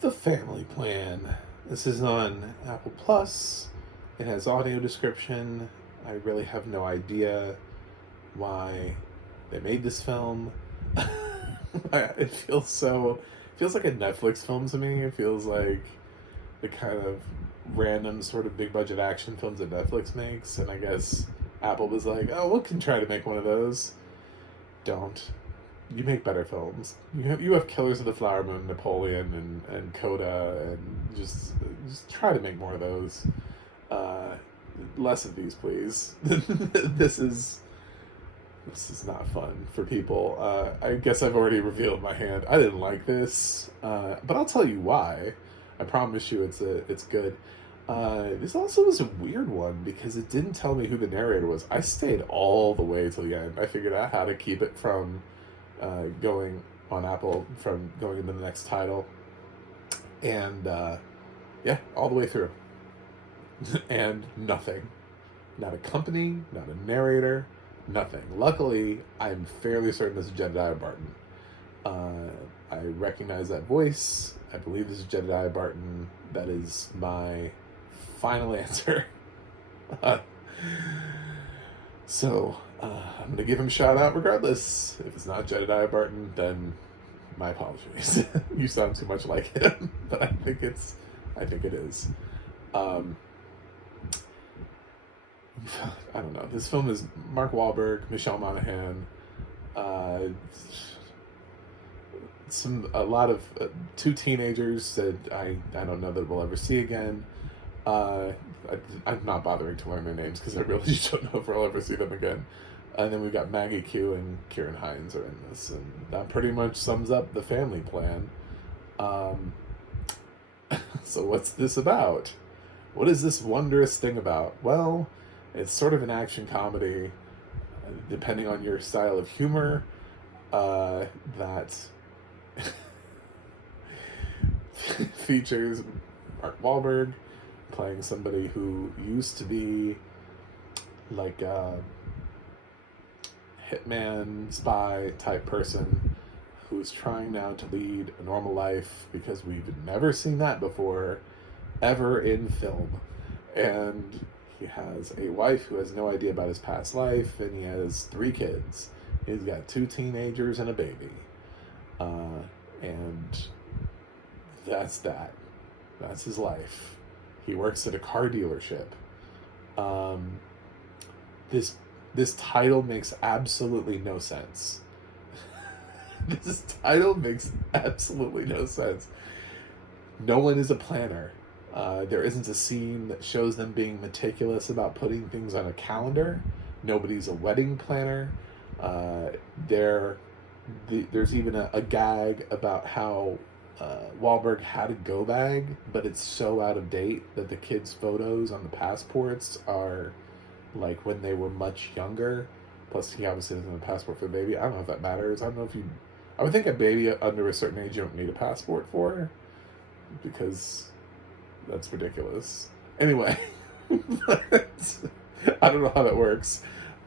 The Family Plan. This is on Apple Plus. It has audio description. I really have no idea why they made this film. It feels like a Netflix film to me. It feels like the kind of random sort of big budget action films that Netflix makes, and I guess Apple was like, "Oh, we can try to make one of those." Don't. You make better films. You have Killers of the Flower Moon, Napoleon, and Coda, and just try to make more of those. Uh, Less of these, please. This is not fun for people. I guess I've already revealed my hand. I didn't like this, but I'll tell you why. I promise you, it's good. This also was a weird one because it didn't tell me who the narrator was. I stayed all the way to the end. I figured out how to keep it from going on Apple, from going into the next title, and yeah, all the way through, and nothing. Not a company, not a narrator, nothing. Luckily, I'm fairly certain this is Jedediah Barton. I recognize that voice. I believe this is Jedediah Barton. That is my final answer. So, I'm going to give him a shout out regardless. If it's not Jedediah Barton, then my apologies. You sound too much like him, but I think it is. I don't know. This film is Mark Wahlberg, Michelle Monaghan, two teenagers that I don't know that we'll ever see again. I'm not bothering to learn their names because I really just don't know if I'll ever see them again. And then we've got Maggie Q and Kieran Hines are in this, and that pretty much sums up The Family Plan. So what's this about? What is this wondrous thing about? Well, it's sort of an action comedy, depending on your style of humor, that features Mark Wahlberg playing somebody who used to be like a hitman, spy type person who's trying now to lead a normal life because we've never seen that before, ever in film. And he has a wife who has no idea about his past life, and he has 3 kids. He's got 2 teenagers and a baby. And that's that. That's his life. He works at a car dealership. This title makes absolutely no sense. This title makes absolutely no sense. No one is a planner. There isn't a scene that shows them being meticulous about putting things on a calendar. Nobody's a wedding planner. There's even a gag about how Wahlberg had a go bag, but it's so out of date that the kids' photos on the passports are like when they were much younger. Plus, he obviously doesn't have a passport for the baby. I don't know if that matters. I don't know if I would think a baby under a certain age you don't need a passport for, because that's ridiculous. Anyway, I don't know how that works.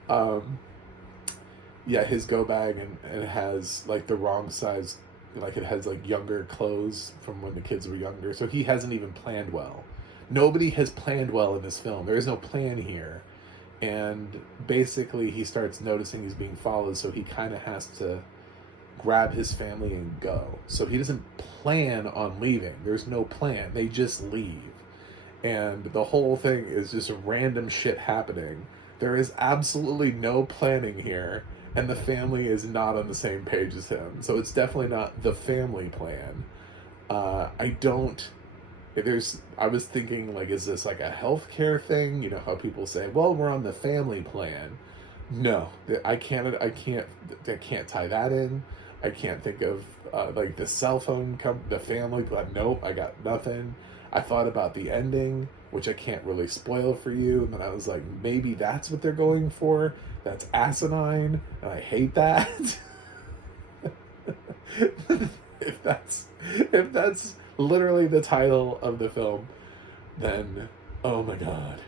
Yeah, his go bag and it has like the wrong size, like it has like younger clothes from when the kids were younger. So he hasn't even planned well. Nobody has planned well in this film. There is no plan here. And basically he starts noticing he's being followed, so he kind of has to grab his family and go. So he doesn't plan on leaving. There's no plan. They just leave. And the whole thing is just random shit happening. There is absolutely no planning here, and the family is not on the same page as him. So it's definitely not The Family Plan. I was thinking, like, is this like a healthcare thing? You know how people say, well, we're on the family plan. No, I can't tie that in. I can't think of like the cell phone the family plan. Nope, I got nothing. I thought about the ending, which I can't really spoil for you, and then I was like, maybe that's what they're going for. That's asinine, and I hate that. if that's literally the title of the film, then oh my god.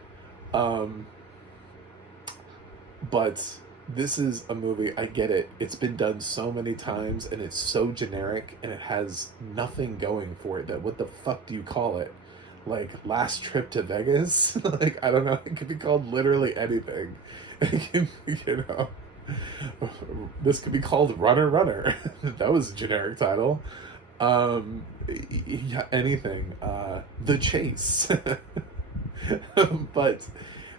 But This is a movie, I get it. It's been done so many times and it's so generic and it has nothing going for it. That what the fuck do you call it? Like Last Trip to Vegas? Like, I don't know. It could be called literally anything. It can, you know. This could be called Runner Runner. That was a generic title. Yeah, anything. The Chase. But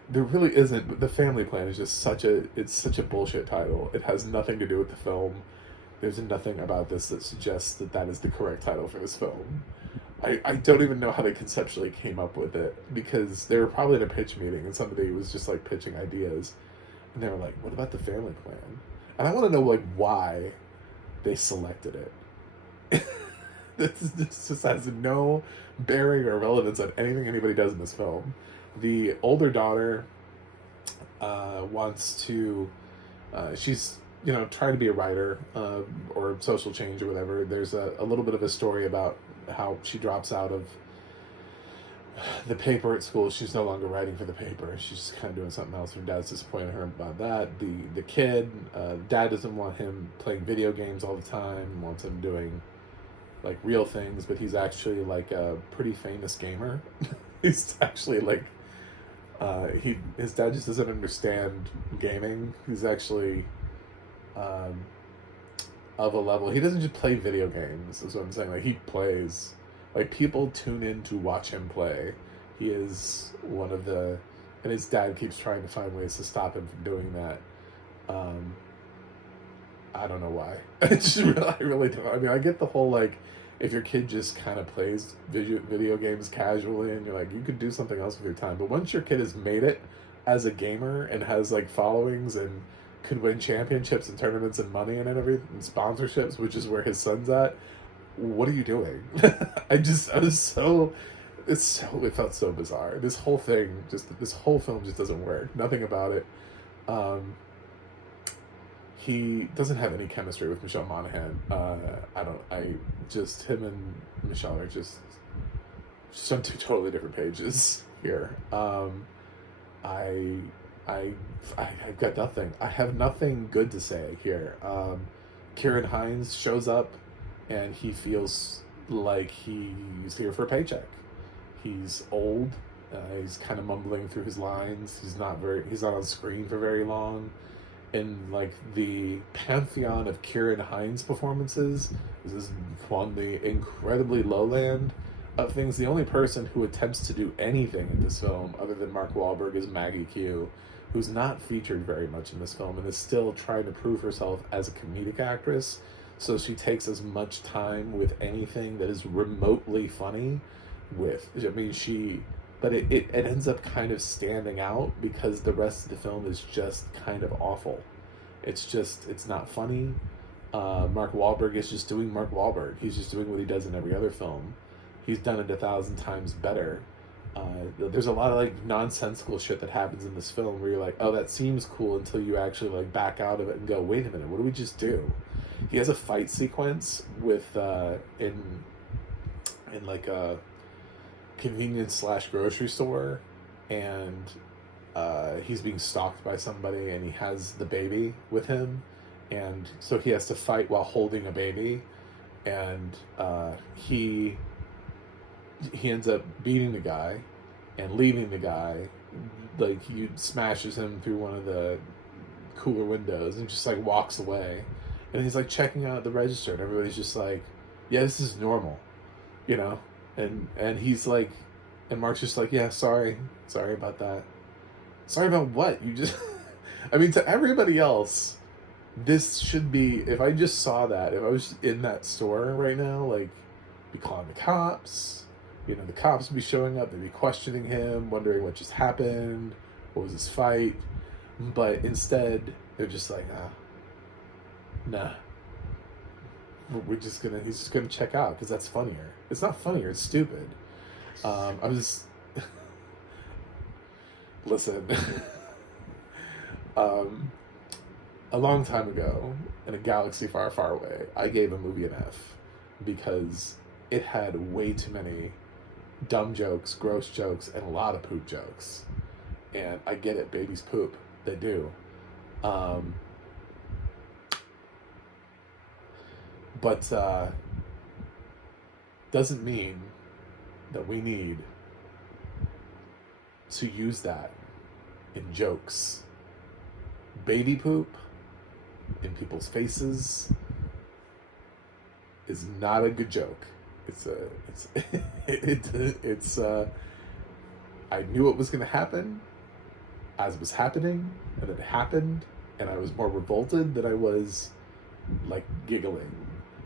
there really isn't. The Family Plan is just it's such a bullshit title. It has nothing to do with the film. There's nothing about this that suggests that that is the correct title for this film. I don't even know how they conceptually came up with it, because they were probably in a pitch meeting and somebody was just like pitching ideas and they were like, what about the Family Plan? And I want to know like why they selected it. This just has no bearing or relevance on anything anybody does in this film. The older daughter wants to, she's, you know, trying to be a writer or social change or whatever. There's a little bit of a story about how she drops out of the paper at school. She's no longer writing for the paper. She's just kind of doing something else. Her dad's disappointed her about that. The kid, dad doesn't want him playing video games all the time, wants him doing like real things, but he's actually like a pretty famous gamer. He's actually like, his dad just doesn't understand gaming. He's actually of a level. He doesn't just play video games, is what I'm saying. Like, he plays, like, people tune in to watch him play. He is one of the, and his dad keeps trying to find ways to stop him from doing that. I don't know why. I really don't. I mean, I get the whole, like, if your kid just kind of plays video games casually and you're like, you could do something else with your time. But once your kid has made it as a gamer and has, like, followings and could win championships and tournaments and money and everything, and sponsorships, which is where his son's at, what are you doing? It felt so bizarre. This whole film just doesn't work. Nothing about it. He doesn't have any chemistry with Michelle Monaghan. Him and Michelle are just on two totally different pages here. I've got nothing. I have nothing good to say here. Kieran Hines shows up and he feels like he's here for a paycheck. He's old. He's kind of mumbling through his lines. He's not on screen for very long. In like the pantheon of Kieran Hines performances, this is on the incredibly lowland of things. The only person who attempts to do anything in this film other than Mark Wahlberg is Maggie Q, who's not featured very much in this film and is still trying to prove herself as a comedic actress. So she takes as much time with anything that is remotely funny with. I mean, but it ends up kind of standing out because the rest of the film is just kind of awful. It's not funny. Mark Wahlberg is just doing Mark Wahlberg. He's just doing what he does in every other film. He's done it 1,000 times better. There's a lot of like nonsensical shit that happens in this film where you're like, oh, that seems cool, until you actually like back out of it and go, wait a minute, what did we just do? He has a fight sequence with in like a convenience / grocery store, and he's being stalked by somebody and he has the baby with him, and so he has to fight while holding a baby, and he ends up beating the guy and leaving the guy. Like, he smashes him through one of the cooler windows and just like walks away, and he's like checking out the register and everybody's just like, yeah, this is normal, you know. And he's like, and Mark's just like, yeah, sorry about that. Sorry about what? You just, I mean, to everybody else, this should be, if I just saw that, if I was in that store right now, like, be calling the cops, you know, the cops would be showing up, they'd be questioning him, wondering what just happened, what was this fight, but instead, they're just like, nah. He's just gonna check out because that's funnier. It's not funnier, it's stupid. Listen, a long time ago, in a galaxy far, far away, I gave a movie an F because it had way too many dumb jokes, gross jokes, and a lot of poop jokes. And I get it, babies poop. They do. But doesn't mean that we need to use that in jokes. Baby poop in people's faces is not a good joke. I knew it was going to happen as it was happening, and it happened, and I was more revolted than I was like giggling.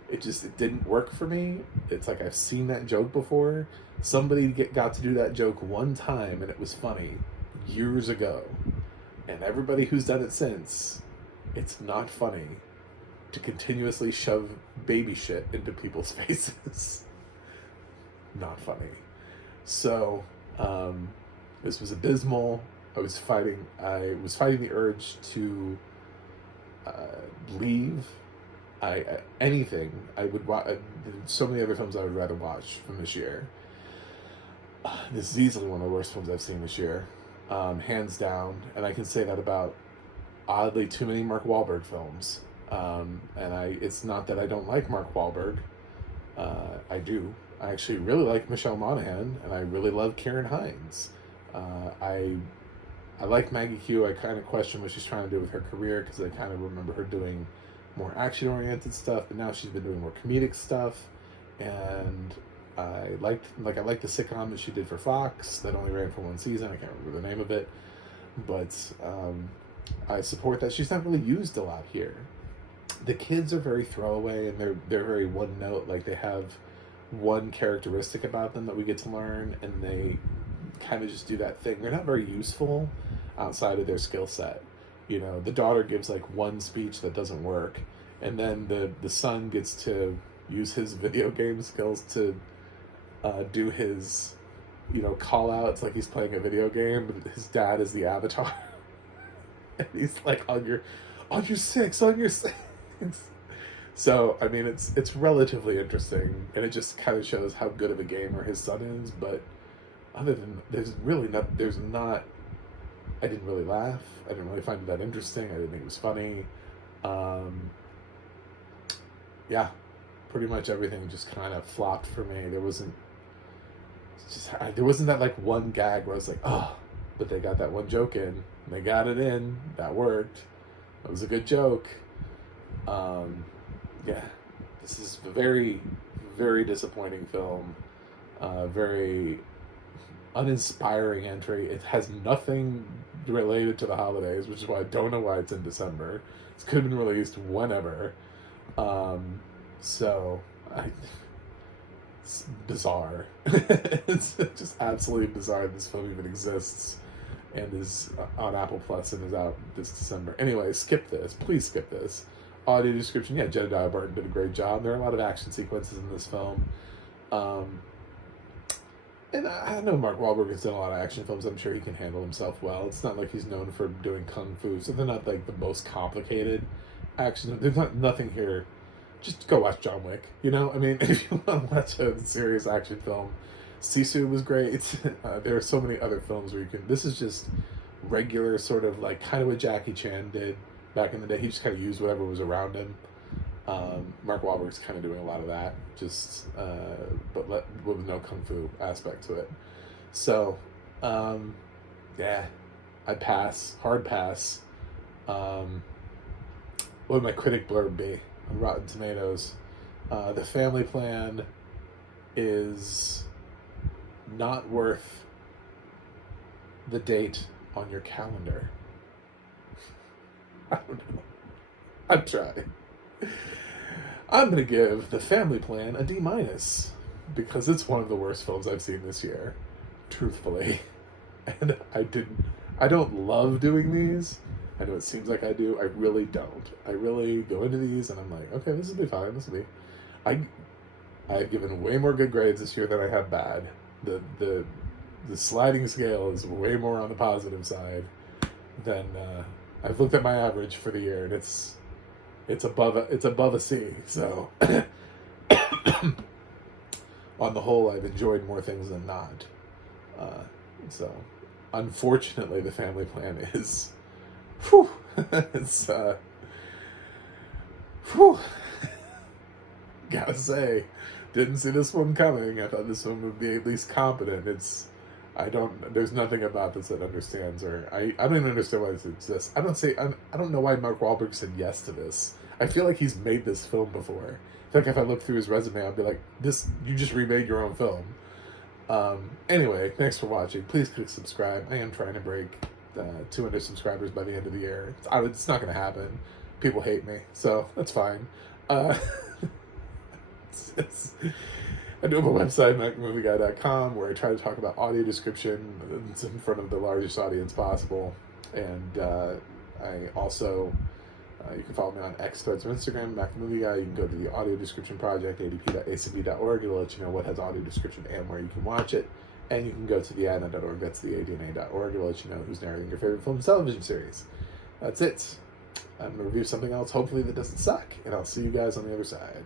It didn't work for me. It's like I've seen that joke before. Somebody got to do that joke one time, and it was funny years ago. And everybody who's done it since, it's not funny to continuously shove baby shit into people's faces. Not funny. So, this was abysmal. I was fighting the urge to leave. Anything I would watch. So many other films I would rather watch from this year. This is easily one of the worst films I've seen this year, hands down. And I can say that about oddly too many Mark Wahlberg films. It's not that I don't like Mark Wahlberg. I do. I actually really like Michelle Monaghan, and I really love Karen Hines. I like Maggie Q. I kind of question what she's trying to do with her career, because I kind of remember her doing more action-oriented stuff, but now she's been doing more comedic stuff. And I like the sitcom that she did for Fox that only ran for one season. I can't remember the name of it, but I support that. She's not really used a lot here. The kids are very throwaway, and they're very one note. Like, they have one characteristic about them that we get to learn, and they kind of just do that thing. They're not very useful outside of their skill set. You know, the daughter gives like one speech that doesn't work, and then the son gets to use his video game skills to do his, call outs like he's playing a video game, but his dad is the avatar. And he's like, on your six. So, I mean, it's relatively interesting, and it just kind of shows how good of a gamer his son is. But other than, I didn't really laugh. I didn't really find it that interesting. I didn't think it was funny. Yeah, pretty much everything just kind of flopped for me. There wasn't that like one gag where I was like, oh, but they got that one joke in. They got it in. That worked. That was a good joke. Yeah, this is a very, very disappointing film. Very uninspiring entry. It has nothing related to the holidays, which is why I don't know why it's in December. This could have been released whenever. It's bizarre. It's just absolutely bizarre this film even exists and is on Apple Plus and is out this December. Anyway, skip this. Please skip this. Audio description, yeah, Jedediah Barton did a great job. There are a lot of action sequences in this film. And I know Mark Wahlberg has done a lot of action films. I'm sure he can handle himself well. It's not like he's known for doing kung fu, so they're not like the most complicated action. There's nothing here. Just go watch John Wick. I mean, if you want to watch a serious action film, Sisu was great. There are so many other films where you can. This is just regular, sort of like kind of what Jackie Chan did back in the day. He just kind of used whatever was around him. Mark Wahlberg's kind of doing a lot of that, but with no kung fu aspect to it. So, yeah, I'd pass, hard pass. What would my critic blurb be on Rotten Tomatoes? The family plan is not worth the date on your calendar. I don't know. I'm trying. I'm going to give The Family Plan a D- because it's one of the worst films I've seen this year, truthfully. And I don't love doing these. I know it seems like I do. I really don't. I really go into these and I'm like, okay, this will be fine. I've given way more good grades this year than I have bad. The sliding scale is way more on the positive side than I've looked at my average for the year, and it's above a C. So on the whole, I've enjoyed more things than not. So unfortunately, The Family Plan is, it's gotta say, didn't see this one coming. I thought this one would be at least competent. There's nothing about this that understands, or I don't even understand why this exists. I don't know why Mark Wahlberg said yes to this. I feel like he's made this film before. I feel like if I look through his resume, I'd be like, you just remade your own film. Anyway, thanks for watching. Please click subscribe. I am trying to break 200 subscribers by the end of the year. It's not going to happen. People hate me, so that's fine. I do have a website, MacMovieGuy.com, where I try to talk about audio description in front of the largest audience possible. And I also, you can follow me on X, Threads, or Instagram, MacMovieGuy. You can go to the audio description project, adp.acb.org. It'll let you know what has audio description and where you can watch it. And you can go to the ADNA.org, that's the ADNA.org. It'll let you know who's narrating your favorite film and television series. That's it. I'm going to review something else, hopefully that doesn't suck, and I'll see you guys on the other side.